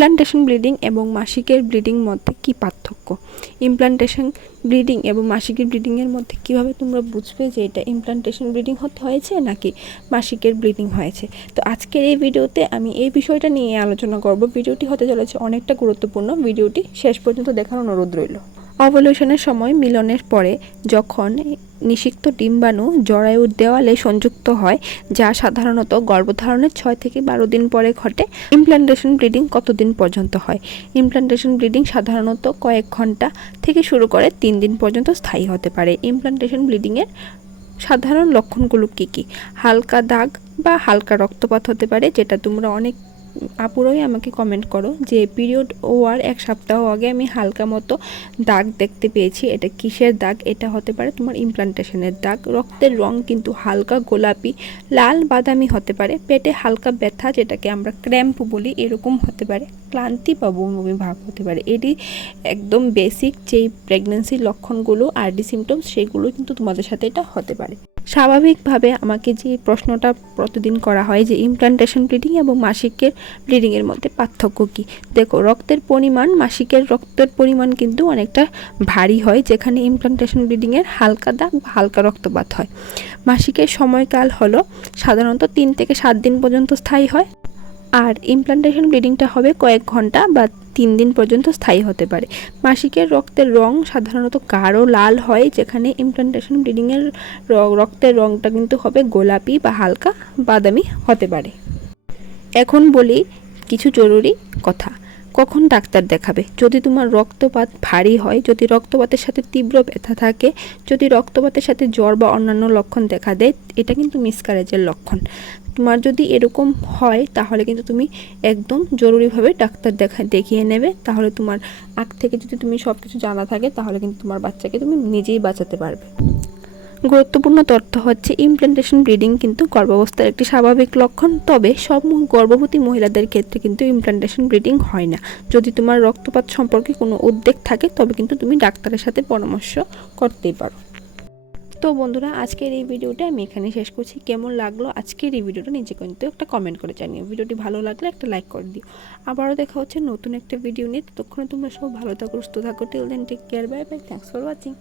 Implantation bleeding এবং মাসিকের bleeding মধ্যে কি পার্থক্য? ইমপ্লান্টেশন ব্লিডিং এবং মাসিকের ব্লিডিংয়ের মধ্যে কীভাবে তোমরা বুঝবে যে এটা ইমপ্লান্টেশন ব্লিডিং হতে হয়েছে নাকি মাসিকের ব্লিডিং হয়েছে? তো আজকের এই ভিডিওতে আমি এই বিষয়টা নিয়ে আলোচনা করব। ভিডিওটি হতে চলেছে অনেকটা গুরুত্বপূর্ণ। ভিডিওটি শেষ পর্যন্ত দেখার অনুরোধ রইল। অবলিউশনের সময় মিলনের পরে যখন নিষিক্ত ডিম্বাণু জরায়ুর দেওয়ালে সংযুক্ত হয়, যা সাধারণত গর্ভধারণের ছয় থেকে বারো দিন পরে ঘটে ইমপ্লান্টেশন ব্লিডিং কতদিন পর্যন্ত হয়? ইমপ্লান্টেশন ব্লিডিং সাধারণত কয়েক ঘণ্টা থেকে শুরু করে তিন দিন পর্যন্ত স্থায়ী হতে পারে। ইমপ্লান্টেশন ব্লিডিংয়ের সাধারণ লক্ষণগুলো কী কী? হালকা দাগ বা হালকা রক্তপাত হতে পারে, যেটা তোমরা অনেক আপুরাই আমাকে কমেন্ট করো যে, পিরিয়ড ওয়ার এক সপ্তাহ আগে আমি হালকা মতো দাগ দেখতে পেয়েছি। এটা কিসের দাগ? এটা হতে পারে তোমার ইমপ্লান্টেশনের দাগ। রক্তের রং কিন্তু হালকা গোলাপি, লাল বাদামি হতে পারে। পেটে হালকা ব্যথা, যেটাকে আমরা ক্র্যাম্প বলি, এরকম হতে পারে। ক্লান্তি বা বমি ভাব হতে পারে। এটি একদম বেসিক যেই প্রেগনেন্সির লক্ষণগুলো আরডি সিমটমস সেগুলো কিন্তু তোমাদের সাথে এটা হতে পারে। স্বাভাবিকভাবে আমাকে যে প্রশ্নটা প্রতিদিন করা হয় যে ইমপ্লান্টেশন ব্লিডিং এবং মাসিকের ব্লিডিংয়ের মধ্যে পার্থক্য কী? দেখো, রক্তের পরিমাণ, মাসিকের রক্তের পরিমাণ কিন্তু অনেকটা ভারী হয়, যেখানে ইমপ্লান্টেশন ব্লিডিংয়ের হালকা দাগ বা হালকা রক্তপাত হয়। মাসিকের সময়কাল হলো সাধারণত তিন থেকে সাত দিন পর্যন্ত স্থায়ী হয়। আর ইমপ্লান্টেশন ব্লিডিংটা হবে কয়েক ঘণ্টা বা তিন দিন পর্যন্ত স্থায়ী হতে পারে। মাসিকের রক্তের রং সাধারণত গাঢ় লাল হয়, যেখানে ইমপ্লান্টেশন ব্লিডিংয়ের রক্তের রংটা কিন্তু হবে গোলাপি বা হালকা বাদামি হতে পারে। এখন বলি কিছু জরুরি কথা। কখন ডাক্তার দেখাবে? যদি তোমার রক্তপাত ভারী হয়, যদি রক্তপাতের সাথে তীব্র ব্যথা থাকে, যদি রক্তপাতের সাথে জ্বর বা অন্যান্য লক্ষণ দেখা দেয়, এটা কিন্তু মিসক্যারেজের লক্ষণ। তোমার যদি এরকম হয়, তাহলে কিন্তু তুমি একদম জরুরিভাবে ডাক্তার দেখা, দেখিয়ে নেবে। তাহলে তোমার আগ থেকে যদি তুমি সব কিছু জানা থাকে, তাহলে কিন্তু তোমার বাচ্চাকে তুমি নিজেই বাঁচাতে পারবে। গুরুত্বপূর্ণ তথ্য হচ্ছে ইমপ্লান্টেশন ব্লিডিং কিন্তু গর্ভাবস্থার একটি স্বাভাবিক লক্ষণ। তবে সব গর্ভবতী মহিলাদের ক্ষেত্রে কিন্তু ইমপ্লান্টেশন ব্লিডিং হয় না। যদি তোমার রক্তপাত সম্পর্কে কোনো উদ্বেগ থাকে, তবে কিন্তু তুমি ডাক্তারের সাথে পরামর্শ করতেই পারো। তো বন্ধুরা, আজকের এই ভিডিওটা আমি এখানে শেষ করছি। কেমন লাগল আজকের এই ভিডিওটা নিজে কিন্তু একটা কমেন্ট করে জানিও। ভিডিওটি ভালো লাগলে একটা লাইক করে দিও। আবারও দেখা হচ্ছে নতুন একটা ভিডিও নিয়ে। ততক্ষণে তোমরা সব ভালো থাকো, সুস্থ থাকো। Till then take care bye bye thanks for watching